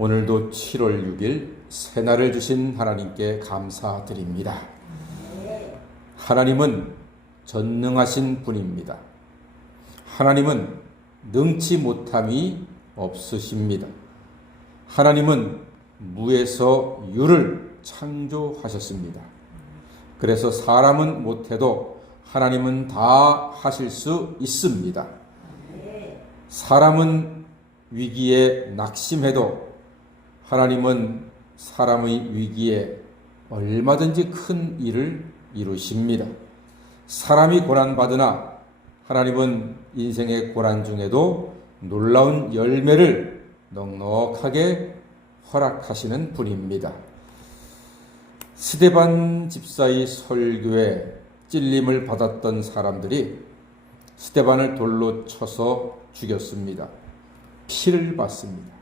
오늘도 7월 6일 새날을 주신 하나님께 감사드립니다. 하나님은 전능하신 분입니다. 하나님은 능치 못함이 없으십니다. 하나님은 무에서 유를 창조하셨습니다. 그래서 사람은 못해도 하나님은 다 하실 수 있습니다. 사람은 위기에 낙심해도 하나님은 사람의 위기에 얼마든지 큰 일을 이루십니다. 사람이 고난받으나 하나님은 인생의 고난 중에도 놀라운 열매를 넉넉하게 허락하시는 분입니다. 스데반 집사의 설교에 찔림을 받았던 사람들이 스데반을 돌로 쳐서 죽였습니다. 피를 받습니다.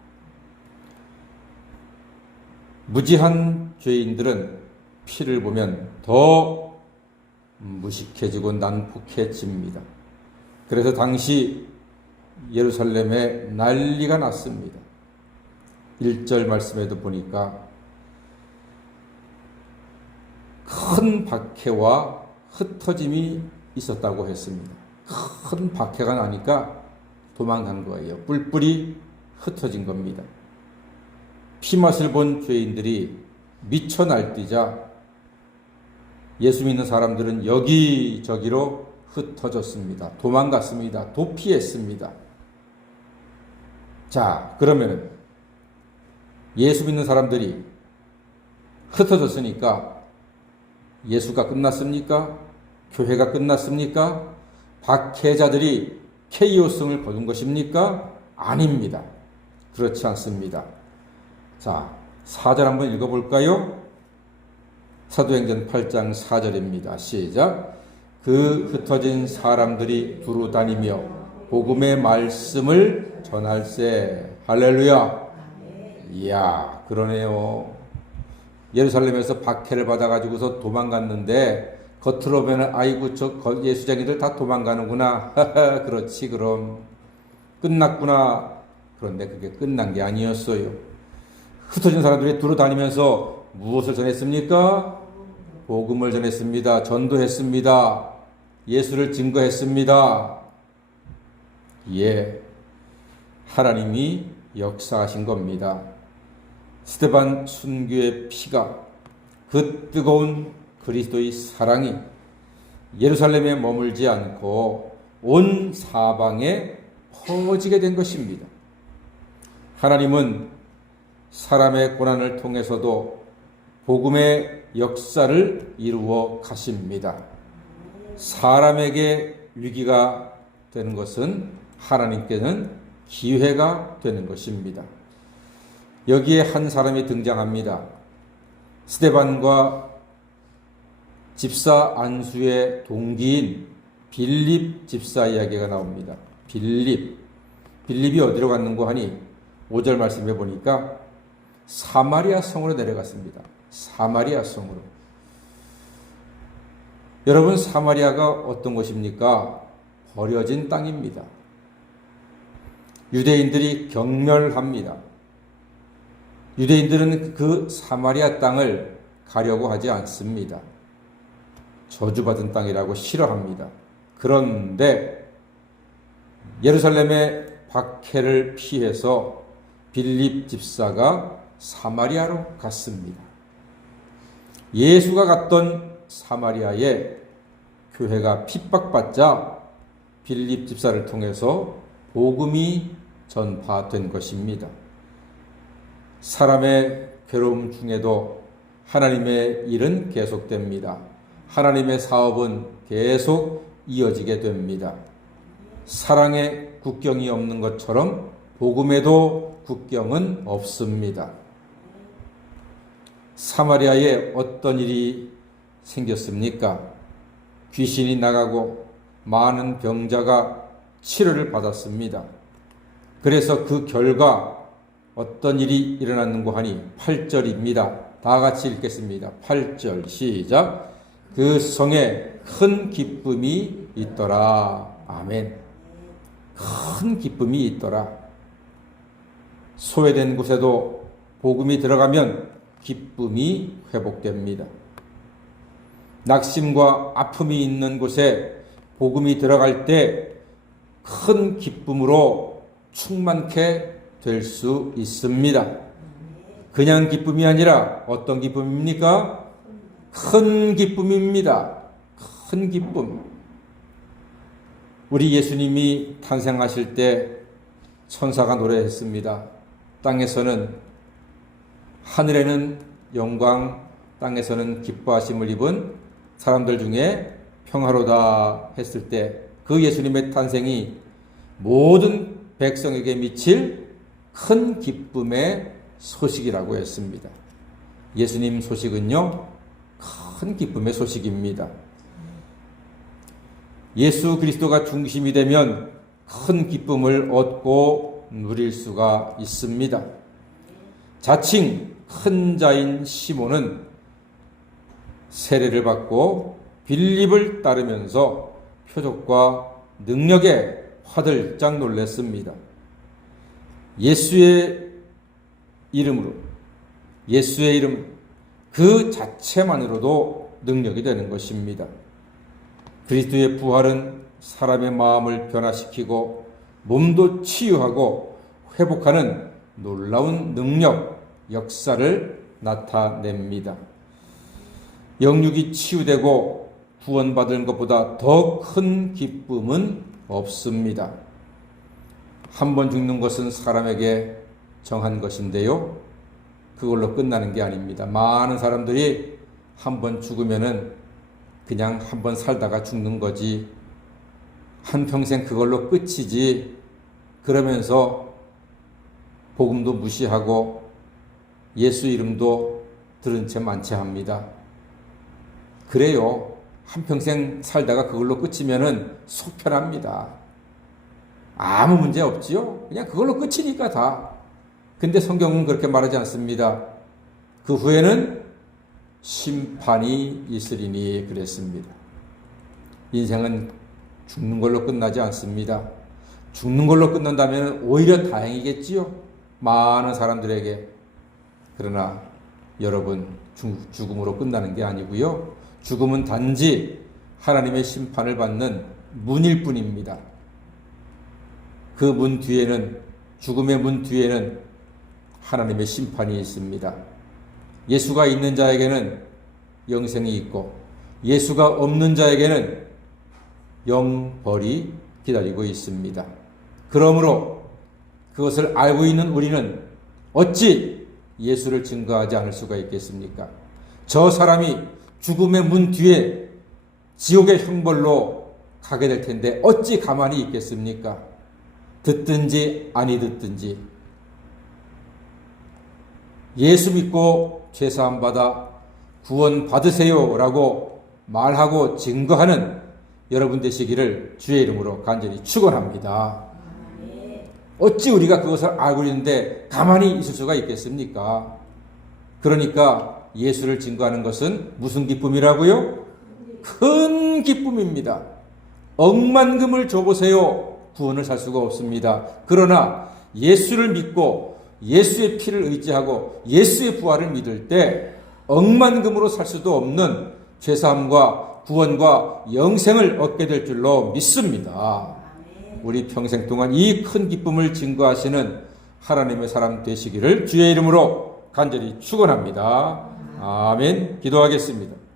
무지한 죄인들은 피를 보면 더 무식해지고 난폭해집니다. 그래서 당시 예루살렘에 난리가 났습니다. 1절 말씀에도 보니까 큰 박해와 흩어짐이 있었다고 했습니다. 큰 박해가 나니까 도망간 거예요. 뿔뿔이 흩어진 겁니다. 피맛을 본 죄인들이 미쳐 날뛰자 예수 믿는 사람들은 여기저기로 흩어졌습니다. 도망갔습니다. 도피했습니다. 자, 그러면 예수 믿는 사람들이 흩어졌으니까 예수가 끝났습니까? 교회가 끝났습니까? 박해자들이 KO승을 거둔 것입니까? 아닙니다. 그렇지 않습니다. 자, 4절 한번 읽어볼까요? 사도행전 8장 4절입니다. 시작. 그 흩어진 사람들이 두루 다니며 복음의 말씀을 전할세. 할렐루야. 이야, 그러네요. 예루살렘에서 박해를 받아가지고서 도망갔는데 겉으로 보면 아이고 저 예수쟁이들 다 도망가는구나. 그렇지 그럼 끝났구나. 그런데 그게 끝난 게 아니었어요. 흩어진 사람들이 두루 다니면서 무엇을 전했습니까? 복음을 전했습니다. 전도했습니다. 예수를 증거했습니다. 예, 하나님이 역사하신 겁니다. 스데반 순교의 피가 그 뜨거운 그리스도의 사랑이 예루살렘에 머물지 않고 온 사방에 퍼지게 된 것입니다. 하나님은 사람의 고난을 통해서도 복음의 역사를 이루어 가십니다. 사람에게 위기가 되는 것은 하나님께는 기회가 되는 것입니다. 여기에 한 사람이 등장합니다. 스데반과 집사 안수의 동기인 빌립 집사 이야기가 나옵니다. 빌립이 어디로 갔는고 하니 5절 말씀해 보니까 사마리아 성으로 내려갔습니다. 사마리아 성으로. 여러분, 사마리아가 어떤 곳입니까? 버려진 땅입니다. 유대인들이 경멸합니다. 유대인들은 그 사마리아 땅을 가려고 하지 않습니다. 저주받은 땅이라고 싫어합니다. 그런데 예루살렘의 박해를 피해서 빌립 집사가 사마리아로 갔습니다. 예수가 갔던 사마리아에 교회가 핍박받자 빌립 집사를 통해서 복음이 전파된 것입니다. 사람의 괴로움 중에도 하나님의 일은 계속됩니다. 하나님의 사업은 계속 이어지게 됩니다. 사랑에 국경이 없는 것처럼 복음에도 국경은 없습니다. 사마리아에 어떤 일이 생겼습니까? 귀신이 나가고 많은 병자가 치료를 받았습니다. 그래서 그 결과 어떤 일이 일어났는고 하니 8절입니다. 다 같이 읽겠습니다. 8절 시작. 그 성에 큰 기쁨이 있더라. 아멘. 큰 기쁨이 있더라. 소외된 곳에도 복음이 들어가면 기쁨이 회복됩니다. 낙심과 아픔이 있는 곳에 복음이 들어갈 때 큰 기쁨으로 충만케 될 수 있습니다. 그냥 기쁨이 아니라 어떤 기쁨입니까? 큰 기쁨입니다. 큰 기쁨. 우리 예수님이 탄생하실 때 천사가 노래했습니다. 땅에서는, 하늘에는 영광, 땅에서는 기뻐하심을 입은 사람들 중에 평화로다 했을 때 그 예수님의 탄생이 모든 백성에게 미칠 큰 기쁨의 소식이라고 했습니다. 예수님 소식은요, 큰 기쁨의 소식입니다. 예수 그리스도가 중심이 되면 큰 기쁨을 얻고 누릴 수가 있습니다. 자칭 큰 자인 시몬은 세례를 받고 빌립을 따르면서 표적과 능력에 화들짝 놀랐습니다. 예수의 이름으로, 예수의 이름 그 자체만으로도 능력이 되는 것입니다. 그리스도의 부활은 사람의 마음을 변화시키고 몸도 치유하고 회복하는 놀라운 능력, 역사를 나타냅니다. 영육이 치유되고 구원받은 것보다 더 큰 기쁨은 없습니다. 한 번 죽는 것은 사람에게 정한 것인데요, 그걸로 끝나는 게 아닙니다. 많은 사람들이 한 번 죽으면은 그냥 한 번 살다가 죽는 거지, 한평생 그걸로 끝이지, 그러면서 복음도 무시하고 예수 이름도 들은 채 많지 합니다. 그래요. 한평생 살다가 그걸로 끝이면은 속 편합니다. 아무 문제 없지요? 그냥 그걸로 끝이니까 다. 근데 성경은 그렇게 말하지 않습니다. 그 후에는 심판이 있으리니 그랬습니다. 인생은 죽는 걸로 끝나지 않습니다. 죽는 걸로 끝난다면 오히려 다행이겠지요? 많은 사람들에게. 그러나 여러분, 죽음으로 끝나는 게 아니고요. 죽음은 단지 하나님의 심판을 받는 문일 뿐입니다. 그 문 뒤에는, 죽음의 문 뒤에는 하나님의 심판이 있습니다. 예수가 있는 자에게는 영생이 있고 예수가 없는 자에게는 영벌이 기다리고 있습니다. 그러므로 그것을 알고 있는 우리는 어찌 예수를 증거하지 않을 수가 있겠습니까? 저 사람이 죽음의 문 뒤에 지옥의 형벌로 가게 될 텐데 어찌 가만히 있겠습니까? 듣든지 아니 듣든지 예수 믿고 죄사함 받아 구원 받으세요 라고 말하고 증거하는 여러분 되시기를 주의 이름으로 간절히 축원합니다. 어찌 우리가 그것을 알고 있는데 가만히 있을 수가 있겠습니까? 그러니까 예수를 증거하는 것은 무슨 기쁨이라고요? 큰 기쁨입니다. 억만금을 줘보세요. 구원을 살 수가 없습니다. 그러나 예수를 믿고 예수의 피를 의지하고 예수의 부활을 믿을 때 억만금으로 살 수도 없는 죄사함과 구원과 영생을 얻게 될 줄로 믿습니다. 우리 평생 동안 이 큰 기쁨을 증거하시는 하나님의 사람 되시기를 주의 이름으로 간절히 축원합니다. 아멘. 기도하겠습니다.